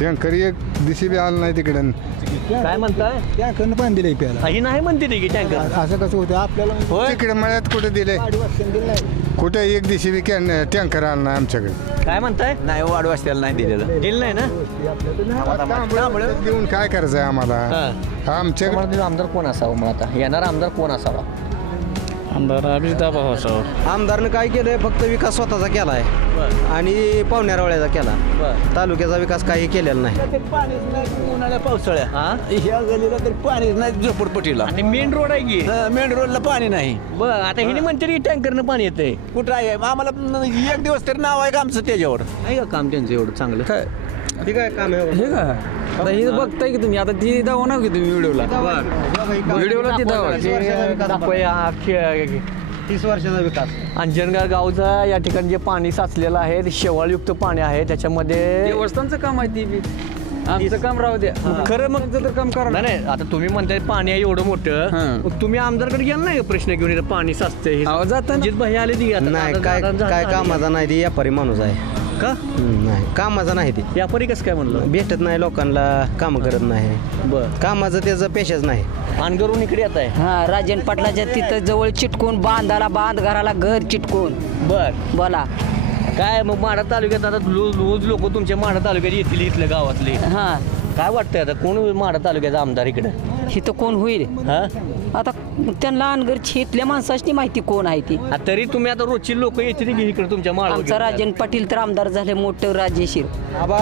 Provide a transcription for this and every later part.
Tanker एक दिशी बी आलं नाही तिकडं. काय म्हणताय? टँकरनं पाणी दिलंय प्यायला. ही नाही म्हणते ती की टँकर. असं कसं होतं आपल्याला होय तिकडे मळ्यात कुठे दिले, दिलं नाही. कुठे एक दिशी बी टँकर आलं नाही आमच्याकडे. काय म्हणताय? नाही वाढ वाजत्याला नाही दिलेलं. दिलं नाही ना. देऊन काय करायचं आहे आम्हाला. हा. आमच्याकडे तुम्हाला आमदार कोण असावं मग आता? येणारा आमदार कोण असावा? आमदार अभिजिताबा असावं. आमदारनं काय केलंय? फक्त विकास स्वतःचा केलाय आणि पाहुण्यारवळ्याचा केला. तालुक्याचा विकास काही केलेला नाही. पाणीच नाही उन्हाळ्या पावसाळ्या. ह्या गलीला तर पाणीच नाही झोपडपट्टीला. आणि मेन रोड आहे की. मेन रोडला पाणी नाही. बर आता हिने म्हणते की टँकरनं पाणी येतंय. कुठं आहे आम्हाला एक दिवस तरी नाव आहे का आमचं त्याच्यावर? आहे का काम त्यांचं एवढं चांगलं? ठीक आहे काम आहे. हे का आता हे बघताय की तुम्ही आता ती दावा ना की तुम्ही व्हिडिओला ती दावा 30 वर्षाचा विकास. अंजनगाव गावचा या ठिकाणी जे पाणी साचलेलं आहे ते शेवाळयुक्त पाणी आहे. त्याच्यामध्ये देवस्थानचं काम आहे ती बी. आमचं काम राहू द्या. खरं मग तर काम करा. नाही आता तुम्ही म्हणताय पाणी आहे एवढं मोठं, मग तुम्ही आमदारकडे गेला नाही का प्रश्न घेऊन इथं पाणी साचतंय? जात भाई आले ती आता. नाही काय कामाचा नाही. ती व्यापारी माणूस आहे का? नाही कामाचा नाही. ती व्यापारी कसं काय म्हणलं? भेटत नाही लोकांना, काम करत नाही. बर कामाचं त्याचं पेशाच नाही. पानगरून इकडे येत आहे. हा राजन पाटलाच्या तिथं जवळ चिटकून बांधाला बांध घराला घर चिटकून. बर बोला काय मग माढा तालुक्यात आता रोज लोक तुमच्या माढा तालुक्यात येतील इथल्या गावातले. हा काय वाटतंय आता कोण माढा तालुक्याचा आमदार इकडे? इथं कोण होईल? हा आता त्यांना अनगरची इथल्या माणसाची माहिती कोण आहे ती. तरी तुम्ही आता रोजची लोक येतील की इकडे तुमच्या माढा? आमचा राजन पाटील तर आमदार झाले मोठं राजेशीर. आबा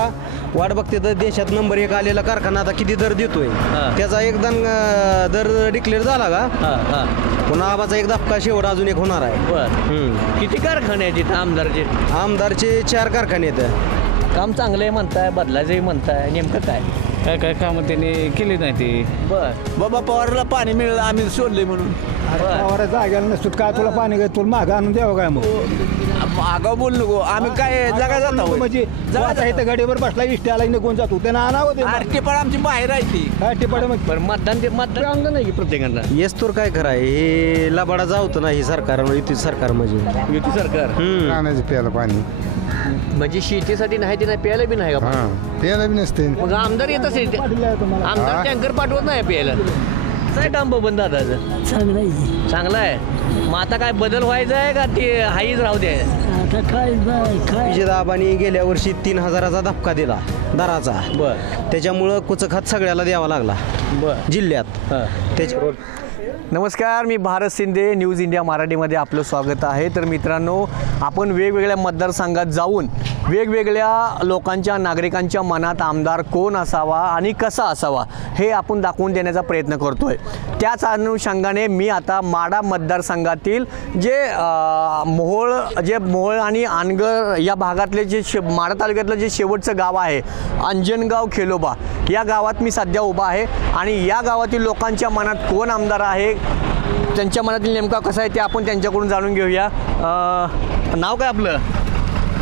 वाट बघते तर देशात नंबर 1 आलेला कारखाना आता किती दर देतोय. त्याचा एकदा दर डिक्लेअर झाला का पुन्हा आबाचा एक धक्का शेवट अजून एक होणार आहे. बर किती कारखाने आहेत इथं आमदारचे? आमदारचे 4 कारखाने आहेत. काम चांगलं आहे म्हणताय, बदलायचंही म्हणताय, नेमकं काय? काय कामं त्यांनी केली नाही ती. बर बाबा पवारला पाणी मिळालं आम्ही सोडले म्हणून. पवारा जाग्याला नसतो काय तुला पाणी काय तुला मागं आणून द्यावं काय? मग आगाव बोल नको आम्ही काय जगा जातो म्हणजे जाता इथं गाडीवर बसला इष्टाला निघून जातो त्यांना आणावं ते. टिपाड आमची बाहेर आहे ती. काय टिपाड मग बरं मतदान आणलं नाही की प्रत्येकांना? येस तर काय कराय हे लबाडा जावतं ना. ही सरकार युती सरकार म्हणजे युती सरकार आणायचं प्यायला पाणी. म्हणजे शेतीसाठी नाही ते नाही प्यायला बी नाही का? प्यायला बी नसते. मग आमदार येत असेल आमदार टँकर पाठवत नाही प्यायला. काय काम बबन दादाचं? चांगलं आहे. मग आता काय बदल व्हायचा आहे का ते हाईच राहू दे? विजयदाबांनी गेल्या वर्षी 3000चा धक्का दिला दराचा. बर त्याच्यामुळं कुचखात सगळ्याला द्यावा लागला बर जिल्ह्यात. त्याच्या नमस्कार, मी भारत शिंदे, न्यूज इंडिया मराठीमध्ये आपलं स्वागत आहे. तर मित्रांनो, आपण वेगवेगळ्या मतदारसंघात जाऊन वेगवेगळ्या लोकांच्या नागरिकांच्या मनात आमदार कोण असावा आणि कसा असावा हे आपण दाखवून देण्याचा प्रयत्न करतोय. त्याच अनुषंगाने मी आता माढा मतदारसंघातील जे मोहोळ आणि अनगर या भागातले जे माढा तालुक्यातलं जे शेवटचं गाव आहे अंजनगाव खेलोबा या गावात मी सध्या उभा आहे. आणि या गावातील लोकांच्या मनात कोण आमदार आहे, त्यांच्या मनातील नेमका कसा आहे ते आपण त्यांच्याकडून जाणून घेऊया. नाव काय आपलं?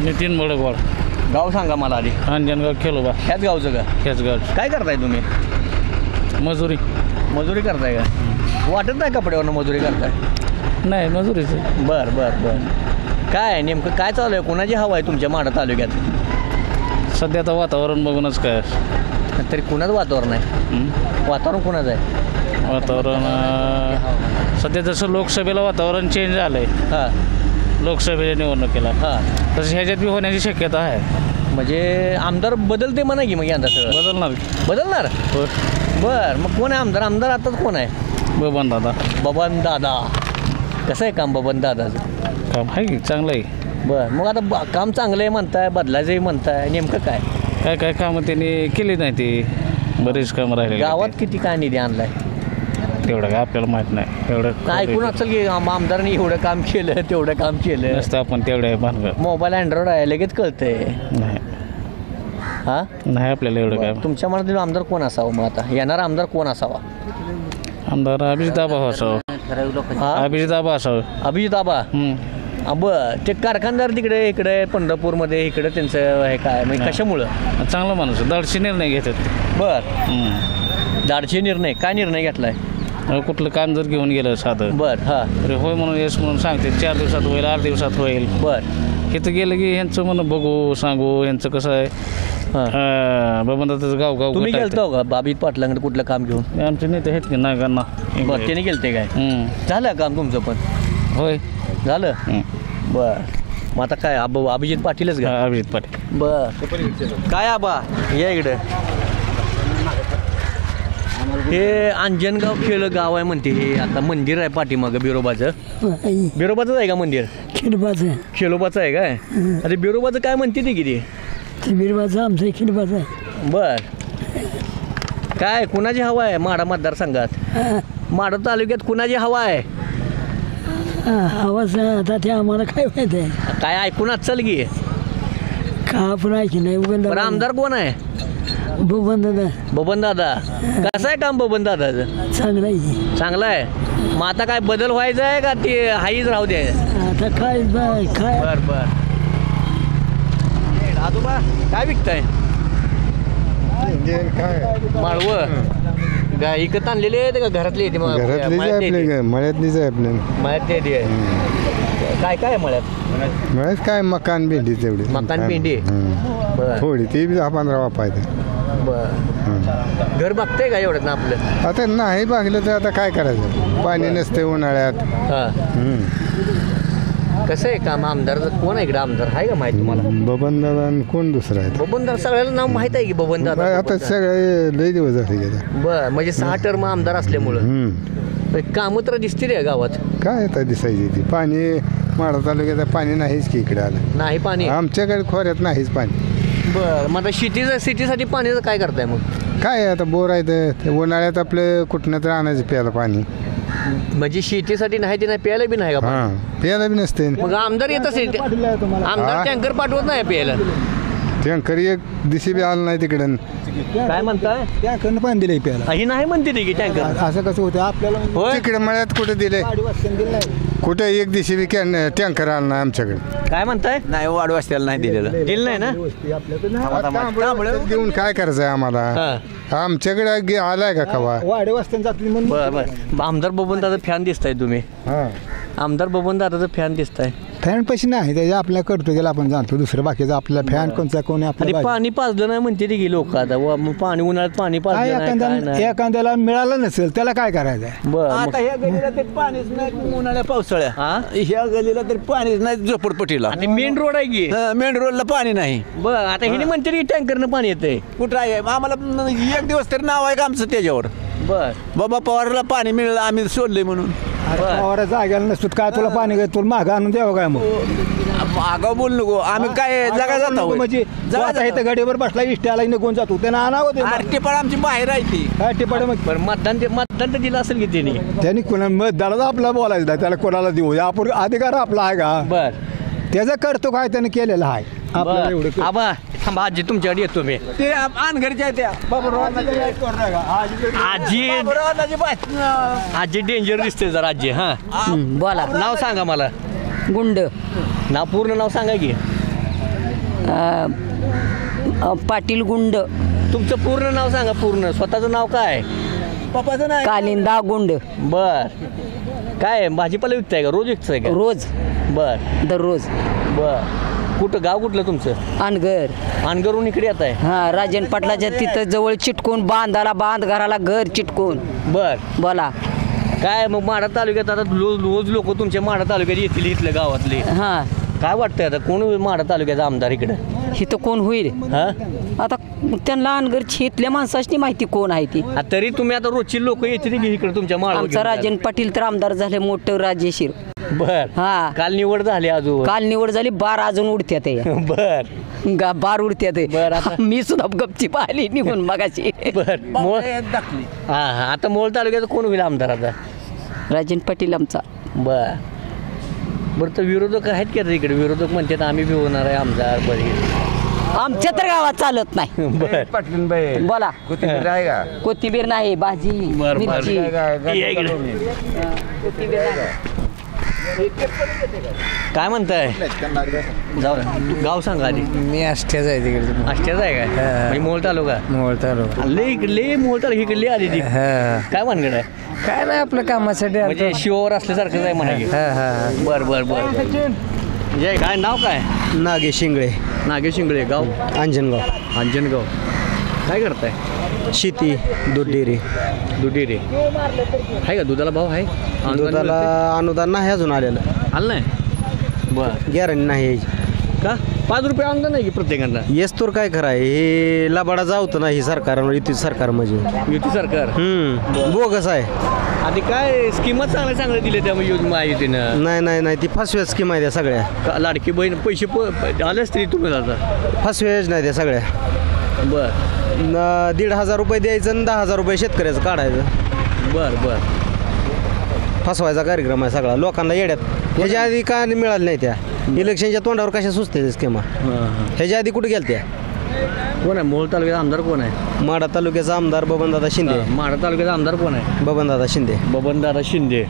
नितीन मोडकवाड. गाव सांगा मला आधी. अंजनगाव खेलोबा. ह्याच गावचं का? ह्याच गाव. काय करताय तुम्ही? मजुरी करताय का? वाटत नाही कपड्यावरनं मजुरी करताय? नाही मजुरीच. बर बर बर काय नेमकं काय चालू आहे? कोणाची हवा आहे तुमच्या माढा तालुक्यात? सध्या आता वातावरण बघूनच काय तरी कुणाचं वातावरण आहे? वातावरण कुणाचं आहे? वातावरण सध्या जसं लोकसभेला वातावरण चेंज झालं आहे. हां लोकसभेच्या निवडणुकीला तसं ह्याच्यात बी होण्याची शक्यता आहे. म्हणजे आमदार बदलते म्हणा की मग यंदा सगळं बदलणार? बर मग कोण आहे आमदार आताच कोण आहे? बबन दादा. कसं आहे काम बबन दादाचं? काम आहे की चांगलं आहे. बर मग आता काम चांगलं आहे म्हणताय, बदलायचंही म्हणताय, नेमकं काय? काय कामं त्यांनी केली नाही ती. बरीच कामं राहिले. गावात किती काय निधी आणलाय तेवढं काय आपल्याला माहित नाही. एवढं काय ऐकून असेल की आमदारांनी एवढं काम केलं तेवढं काम केलं नसतं आपण तेवढं भानगड. मोबाईल अँड्रॉइड आहे लगेच कळतंय. नाही आपल्याला एवढं काय. तुमच्या मनातील आमदार कोण असावं? मग आता येणारा आमदार कोण असावा? आमदार अभिजिताबा असावं. अभिजिताबा. बर ते कारखानदार तिकडे इकडे पंढरपूरमध्ये इकडे त्यांचं हे काय म्हणजे कशामुळं? चांगला माणूस धाडसी निर्णय घेतात. बर धाडसी निर्णय. काय निर्णय घेतलाय? कुठलं काम जर घेऊन गेलं साधं बर तरी होय म्हणून येस म्हणून सांगते 4 दिवसात होईल 8 दिवसात होईल. बर इथं गेलं की ह्यांचं म्हणून बघू सांगू ह्यांचं कसं आहे बबनदाचं गाव तुम्ही गेलतो का बाबीत पाटलांकडे कुठलं काम घेऊन? आमचे नेते आहेत की नागांना बरं त्याने गेलते काय? झालं काम तुमचं पण? होय झालं. बर मग आता काय अभिजित पाटीलच का? अभिजित पाटील. बर काय आबा या इकडे. हे अंजनगाव खेळ गाव आहे म्हणते. हे आता मंदिर आहे पाठीमागं बिरोबाचं. बिरोबाचं आहे का मंदिर? खेळोबाचं आहे काय? अरे बिरोबाचं काय म्हणते ते किती? बिरोबाचं आमचं खिडबाचं आहे. बर काय कुणाची हवा आहे माढा मतदारसंघात? माढा तालुक्यात कुणाची हवा आहे? आवाज आता ते आम्हाला काय माहिती आहे? काय ऐकून चल की का आपण ऐकी नाही. बरं आमदार कोण आहे? बबन दादा. बबन दादा कसं आहे काम बबन दादाचं? चांगला आहे. चांगलं आहे. मग आता काय बदल व्हायचा आहे का ते हाईच राहू दे? आता काय काय बर बर आजोबा काय विकताय? काय माळवं गा इकत आणलेले आहेत का घरातले येते? मळ्यातलीच आहे आपल्या. मळ्यात ते काय काय आहे मळ्यात? मळ्यात काय मकान भेंडी तेवढी. मकान भेंडी. बर थोडी ती 10-15 वापायचं. बर घर बघताय का एवढं ना आपलं? आता नाही बागलं तर आता काय करायचं? पाणी नसते उन्हाळ्यात. हा कसं आहे काम? आमदार कोण आहे इकडे? आमदार आहे का माहिती तुम्हाला? बबन दादा कोण दुसरं आहे? बबन दादा सगळ्याला नाव माहित आहे की बबन दादा? आता सगळे लई दिवस झाले गेले. बर म्हणजे 6 टर्म आमदार असल्यामुळं कामं तर दिसतील या गावात. काय आता दिसायची ती? पाणी माढा तालुक्यात पाणी नाहीच की इकडे आलं. नाही पाणी आमच्याकडे खोऱ्यात नाहीच पाणी. बर मग आता सिटीसाठी पाण्याचं काय करताय मग? काय आता बोर आहे ते उन्हाळ्यात आपलं कुठनं तर आणायचं प्यायला पाणी. म्हणजे शेतीसाठी नाही ते नाही प्यायला बी नाही का पाणी? हां प्यायला बी नसते. मग आमदार येत असेल आमदार टँकर पाठवत नाही प्यायला. टँकर एक दिशी बी आलं नाही तिकडं. काय म्हणताय? त्याकडनं पाणी दिलंय प्यायला. ही नाही म्हणते ते की टँकर. असं कसं होतं आपल्याला? होय तिकडे मळ्यात कुठे दिले? कुठे एक दिवशी बी टँकर आला नाही आमच्याकडे. काय म्हणताय? नाही वाढ वाजत्याला नाही दिलेलं. दिलं नाही ना? देऊन काय करायचं आहे आम्हाला? आमच्याकडे आलाय का कवा? वाडे वाजता जातली म्हणून. बर बर आमदार बबन दादा फॅन दिसताय तुम्ही. आमदार बबन दादाचं फॅन दिसताय. फॅन पैसे नाही त्याच्या आपल्या करतो गेला आपण जाणतो. दुसरं बाकीचं आपला फॅन कोणता कोणी आणि आपल्या पाणी पाजलं नाही म्हणते ती लोक आता मग पाणी उन्हाळ्यात पाणी पाजलं नाही काय नाही. एखाद्याला मिळालं नसेल त्याला काय करायचं? बर आता ह्या गलीला तर पाणीच नाही उन्हाळ्या पावसाळ्या. ह्या गलीला तर पाणीच नाही झोपडपट्टीला. मेन रोड आहे की मेन रोडला पाणी नाही. बर आता हिने म्हणते की टँकरनं पाणी येतंय. कुठं आहे आम्हाला एक दिवस तरी नाव आहे का आमचं त्याच्यावर? बर बाबा पवारला पाणी मिळालं आम्ही सोडलंय म्हणून. जाग्याला नसतो काय तुला पाणी घे तुला मागं आणून द्यावं काय? मग आगाव बोल नको आम्ही काय जागा जातो म्हणजे आता इथं गाडीवर बसला इष्टाला निघून जातो त्यांना आणावं ते. टिपाड आमची बाहेर आहे ती. काय टिपाड मग बरं मतदान तर दिलं असेल की त्यांनी. त्यांनी कोणा मतदाराला आपला बोलायचं नाही त्याला कोणाला देऊ आपण अधिकार आपला आहे का? बर त्याचं करतो काय त्याने केलेलं आहे आपल्याला एवढं. आबा थांबा आजी तुमच्याकडे येतो मी. ते अनघरच्या त्या आजी डेंजर दिसते जरा आजी. हा बोला. नाव सांगा मला. गुंड. नाव पूर्ण नाव सांगा की. पाटील गुंड. तुमचं पूर्ण नाव सांगा. पूर्ण स्वतःचं नाव काय? पप्पाचं नाही. कालिंदा गुंड. बर काय भाजीपाला विकताय का? रोज विकताय का? रोज. बर दररोज. बर कुठं गाव कुठलं तुमचं? अनगर. अनगरहून इकडे येत आहे? हा राजन पाटलाच्या तिथं जवळ चिटकून बांधाला बांध घराला घर चिटकून. बर बोला. काय मग माढा तालुक्यात आता रोज लोक तुमच्या माढा तालुक्यात येतील इथल्या गावातले. हा काय वाटतंय आता कोण होईल माढा तालुक्याचा आमदार इकडे? इथं कोण होईल? हा आता त्यांना अनगरची इथल्या माणसाची माहिती कोण आहे ती. तरी तुम्ही आता रोजची लोक येतील की इकडे तुमच्या माढा? आमचा राजन पाटील तर आमदार झाले मोठं राजेशीर. बर हा काल निवड झाली अजून? काल निवड झाली. बार अजून उडत्यात. बर बार उडत्यात. बरं, आता- मी सुद्धा गपची पाहिली निघून मगाशी. बर मोळ हा आता मोळ तालुक्याचा कोण होईल आमदार आता? राजन पाटील आमचा. बर बरं तर विरोधक आहेत का इकडे? विरोधक म्हणतात आम्ही बी होणार आहे आमदार. बरी आमच्या तर गावात चालत नाही. बर बोला. कोथिंबीर नाही भाजी बर मिरची. काय म्हणताय? जाऊ गाव सांगा आधी. मी अष्टयाच आहे तिकडे. आष्ट्याच आहे काय? म्हणजे मोळ तालुका. मोळ तालुका. लई मोळ तालुका इकडली आली ती. काय भानगड आहे? काय नाही आपलं कामासाठी म्हणजे शिवावर असल्यासारखंच आहे म्हणा की. बर बर बर जय काय नाव काय? नागेश शिंगळे, नागेश शिंगळे, गाव अंजनगाव. अंजनगाव. काय करताय? शेती, दूध डेअरी. दुधी रे आहे का? दुधाला भाव आहे? अनुदान दुधाला अनुदान नाही अजून आलेलं, मिळतंय? आलं नाही. बर गॅरंटी नाही. का 5 रुपये अनुदान नाही की प्रत्येकांना? येस तर काय कराय, हे लबाडा जावतं ना ही सरकार, युती सरकार म्हणजे युती सरकार बोगस आहे. आधी काय स्कीमच चांगल्या दिले त्यामुळे माहितीनं. नाही ती फसव्या स्कीम आहे त्या सगळ्या. लाडकी बहीण पैसे आले असतील तुम्ही आता. फसव्या योजना आहे त्या सगळ्या. बर 1,500 रुपये द्यायचं आणि 10,000 रुपये शेतकऱ्याचं काढायचं. बर फसवायचा कार्यक्रम आहे सगळा, लोकांना येड्यात. ह्याच्या आधी काय मिळालं नाही त्या इलेक्शनच्या तोंडावर कशा सुचते स्कीमा. ह्याच्या आधी कुठे गेल्या त्या? कोण आहे मोहोळ तालुक्याचा आमदार? कोण आहे माढा तालुक्याचा आमदार बबनदादा शिंदे. माढा तालुक्याचा आमदार कोण आहे? बबनदादा शिंदे. बबनदादा शिंदे.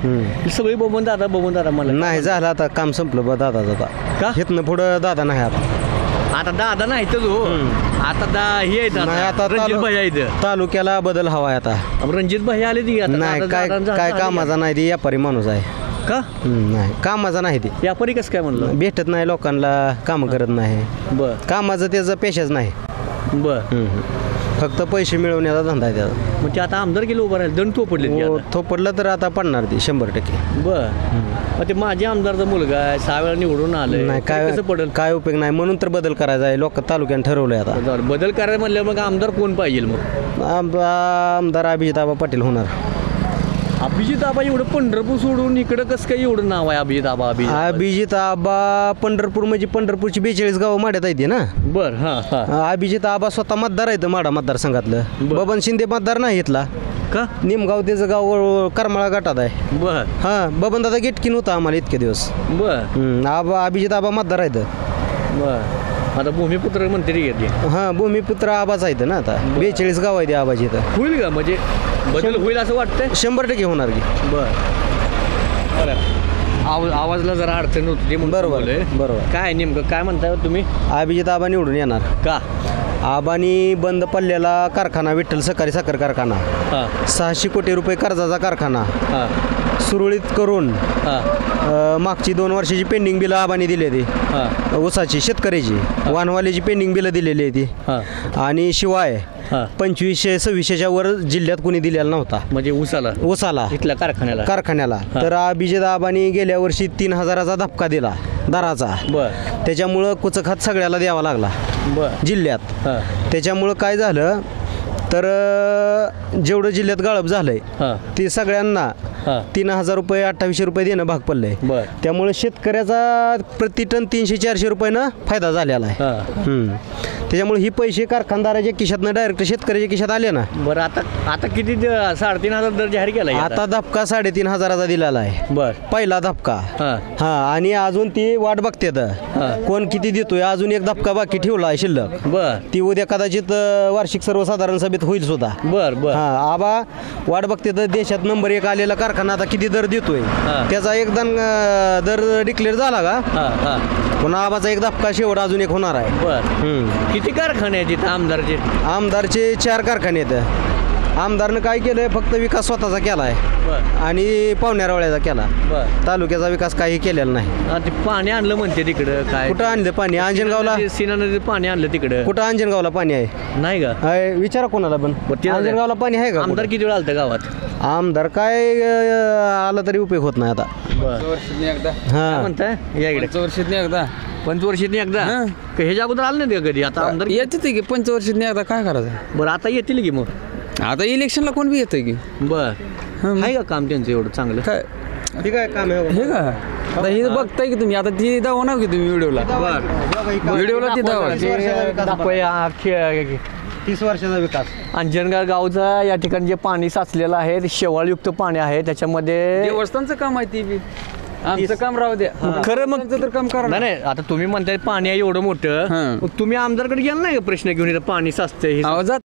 सगळी बबनदादा मला नाही झालं आता, काम संपलं बा दादा का? दादा. इथनं पुढं दादा नाही आता दादा नाही तर हो. आता हे आहेत नाही आता रणजित भाई आहेत. तालुक्याला बदल हवा आहे आता. रणजित भाई आले ती आता. नाही काय कामाचा नाही, ती व्यापारी माणूस आहे. का नाही कामाचा नाही, ती व्यापारी कसं काय म्हणलं? भेटत नाही लोकांना, काम करत नाही. बर कामाचं त्याचा पेशाच नाही. बर फक्त पैसे मिळवण्याचा धंदा आहे त्याचा. मग ते आता आमदार केलं उभं राहिले दंड थोपडले थोपडलं तर आता पडणार ती 100%. बर मग ते माझ्या आमदारचा मुलगा आहे, 6 वेळा निवडून आले. नाही काय कसं पडेल? काय उपयोग नाही, म्हणून तर बदल करायचा आहे. लोक तालुक्याने ठरवलंय आता. बदल करायला म्हणलं मग आमदार कोण पाहिजे? मग आमदार अभिजित आबा पाटील होणार. अभिजित आबा एवढं पंढरपूर सोडून इकडं कसं काय एवढं नाव आहे अभिजित आबा? अभिजित आबा पंढरपूर म्हणजे पंढरपूरची 42 गावं माड्यात येते ना. बर हा अभिजित आबा स्वतः मतदार आहेत माडा मतदारसंघातलं. बबन शिंदे मतदार नाही इथला. का? निमगाव त्याचं गाव करमाळा गटात आहे. बर हां बबन दादा गेटकीन होता आम्हाला इतके दिवस. बर आबा अभिजित आबा मतदार आहेत. बर आता भूमिपुत्र मंत्री घेतली. हां भूमिपुत्र आबाच आहेत ना आता. 42 गाव आहे ते आबाची इथं. होईल का? म्हणजे बदल होईल असं वाटतंय? 100% होणार की. बर आवाजला जरा अडचण होती म्हणून बरोबर बोलले. बरोबर. काय नेमकं काय म्हणताय तुम्ही? अभिजित आबा निवडून येणार. का? आबानी बंद पडलेला कारखाना विठ्ठल सहकारी साखर कारखाना, हां 600 कोटी रुपये कर्जाचा कारखाना हां सुरळीत करून मागची 2 वर्षाची पेंडिंग बिलं आबानी दिली ती. हां ऊसाची शेतकऱ्याची वाहनवाल्याची पेंडिंग बिलं दिलेली आहे ती. हां आणि शिवाय हां 2500-2600च्या वर जिल्ह्यात कोणी दिलेला नव्हता म्हणजे ऊसाला इथल्या कारखान्याला. कारखान्याला. तर अभिजित आबानी गेल्या वर्षी 3000चा धपका दिला दराचा. बर त्याच्यामुळं कुचखात सगळ्याला द्यावा लागला बर जिल्ह्यात. हां त्याच्यामुळं काय झालं तर जेवढं जिल्ह्यात गाळप झालंय हां ते सगळ्यांना हां 3000 रुपये 2800 रुपये देणं भाग पडलंय. बर त्यामुळे शेतकऱ्याचा प्रति टन 300-400 रुपयानं फायदा झालेला आहे. हां त्याच्यामुळे ही पैसे कारखानदाराच्या खिशातनं डायरेक्ट शेतकऱ्याच्या खिशात आले ना. बरं आता किती 3,500 दर जाहीर केला आता धपका 3500चा दिलेला आहे. बर पहिला धपका. हां हा आणि अजून ती वाट बघतेत कोण किती देतोय. अजून एक धपका बाकी ठेवला आहे शिल्लक. बर ती उद्या कदाचित वार्षिक सर्वसाधारण सभेत होईल सुद्धा. बर बर हा आबा वाट बघते तर देशात नंबर 1 आलेला कारखाना आता किती दर देतोय. त्याचा एकदा दर डिक्लेअर झाला का हां हां पुन्हा आबाचा एक धपका शेवट अजून एक होणार आहे. बर किती कारखाने आहेत तिथं आमदारचे? आमदारचे 4 कारखाने आहेत. आमदारनं काय केलंय फक्त विकास स्वतःचा केला आहे बर आणि पाहुण्यारावळ्याचा केला. बर तालुक्याचा विकास काही केलेला नाही. ते पाणी आणलं म्हणते तिकडं काय? कुठं आणलं पाणी? अंजनगावला. सीना नदीत पाणी आणलं तिकडं. कुठं अंजनगावला पाणी आहे? नाही का? आहे, विचारा कोणाला पण. अंजनगावला पाणी आहे का? आमदार किती वेळा आलतं गावात? आमदार काय आला तरी उपयोग होत नाही आता. काय म्हणताय? या इकडे. 5 वर्षातनी एकदा 5 वर्षातनी एकदा. का ह्याच्या अगोदर आलं नाही का कधी? आता आमदार येते की 5 वर्षातनी एकदा काय करायचं. बरं आता येतील की मग? आता इलेक्शनला कोण बी येतं की. बर आहे का काम त्यांचं एवढं चांगलं? काय ठीक आहे काम आहे. हे का आता हे बघताय की तुम्ही. आता ती दावा ना की तुम्ही व्हिडिओला व्हिडिओला ती दावा. 30 वर्षाचा विकास. अंजनगाव गावचा या ठिकाणी जे पाणी साचलेलं आहे ते शेवाळयुक्त पाणी आहे. त्याच्यामध्ये देवस्थानचं काम आहे ती बी. आमचं काम राहू द्या. खरं मग तर काम करा. नाही आता तुम्ही म्हणताय पाणी आहे एवढं मोठं. हां. मग तुम्ही आमदारकडे गेला नाही का प्रश्न घेऊन इथं पाणी साचतंय हे? आवाजात